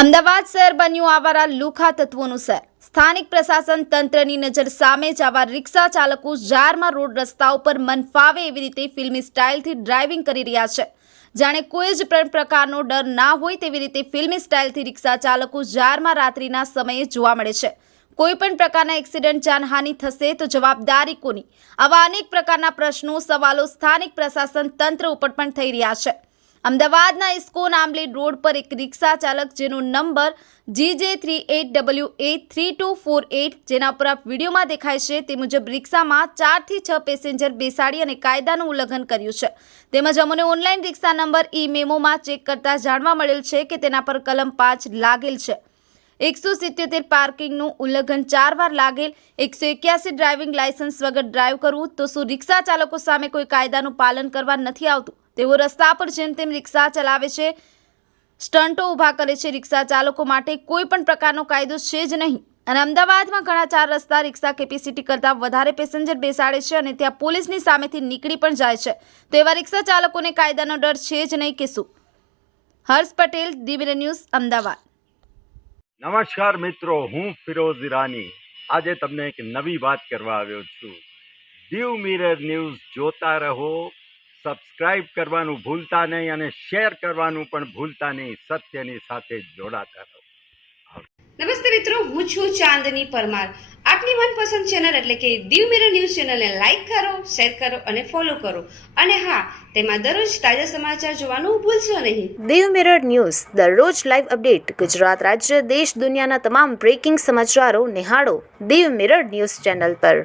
અમદાવાદ શહેર બન્યું આવારા લુખા તત્વોનું શહેર। સ્થાનિક પ્રશાસન તંત્રની નજર સામે જ આવા રિક્ષા ચાલકો જારમાં રોડ રસ્તા ઉપર મન ફાવે એવી રીતે ફિલ્મી સ્ટાઇલથી ડ્રાઇવિંગ કરી રહ્યા છે। જાણે કોઈ જ પ્રકારનો ડર ના હોય તેવી રીતે ફિલ્મી સ્ટાઇલથી રિક્ષા ચાલકો જારમાં રાત્રિના સમયે જોવા મળે છે। કોઈ પણ પ્રકારના એક્સિડન્ટ જાનહાનિ થશે તો જવાબદારી કોની? આવા અનેક પ્રકારના પ્રશ્નો સવાલો સ્થાનિક પ્રશાસન તંત્ર ઉપર પણ થઈ રહ્યા છે। અમદાવાદના ઇસ્કોન આંબલી રોડ પર એક રિક્ષા ચાલક જેનો નંબર GJ38AA3248 જેના પર આપ વિડીયોમાં દેખાય છે તે મુજબ રિક્ષામાં 4 થી 6 પેસેન્જર બેસાડી અને કાયદાનું ઉલ્લંઘન કર્યું છે। તેમજ અમને ઓનલાઈન રિક્ષા નંબર ઈ-મેમોમાં ચેક કરતા જાણવા મળેલ છે કે તેના પર કલમ 5 લાગેલ છે। 177 પાર્કિંગનું ઉલ્લંઘન 4 વાર લાગેલ, 181 ડ્રાઇવિંગ લાયસન્સ વગર ડ્રાઈવ કરવું। તો શું રિક્ષા ચાલકો સામે કોઈ કાયદાનું પાલન કરવા નથી આવતું? તેઓ રસ્તા પર જેમ તેમ રિક્ષા ચલાવે છે, સ્ટન્ટો ઊભા કરે છે। રિક્ષા ચાલકો માટે કોઈ પણ પ્રકારનો કાયદો છે જ નહીં અને અમદાવાદમાં ઘણા 4 રસ્તા રિક્ષા કેપેસિટી કરતાં વધારે પેસેન્જર બેસાડે છે અને ત્યાં પોલીસની સામેથી નીકળી પણ જાય છે। તો એવા રિક્ષા ચાલકોને કાયદાનો ડર છે જ નહીં કે શું? હર્ષ પટેલ, DVN ન્યૂઝ, અમદાવાદ। નમસ્કાર મિત્રો, હું ફિરોઝ ઈરાની આજે તમને એક નવી વાત કરવા આવ્યો છું। દીવ મિરર ન્યૂઝ જોતા રહો, સબસ્ક્રાઇબ કરવાનું ભૂલતા નહીં અને શેર કરવાનું પણ ભૂલતા નહીં। સત્યની સાથે જોડાતા રહો। નમસ્તે મિત્રો, હું છું ચાંદની પરમાર। આપની મનપસંદ ચેનલ એટલે કે દીવ મિરર ન્યૂઝ ચેનલને લાઈક કરો, શેર કરો અને ફોલો કરો અને હા, તેમાં દરરોજ તાજા સમાચાર જોવાનું ભૂલશો નહીં। દીવ મિરર ન્યૂઝ દરરોજ લાઈવ અપડેટ ગુજરાત રાજ્ય દેશ દુનિયાના તમામ બ્રેકિંગ સમાચારો નિહાળો દીવ મિરર ન્યૂઝ ચેનલ પર।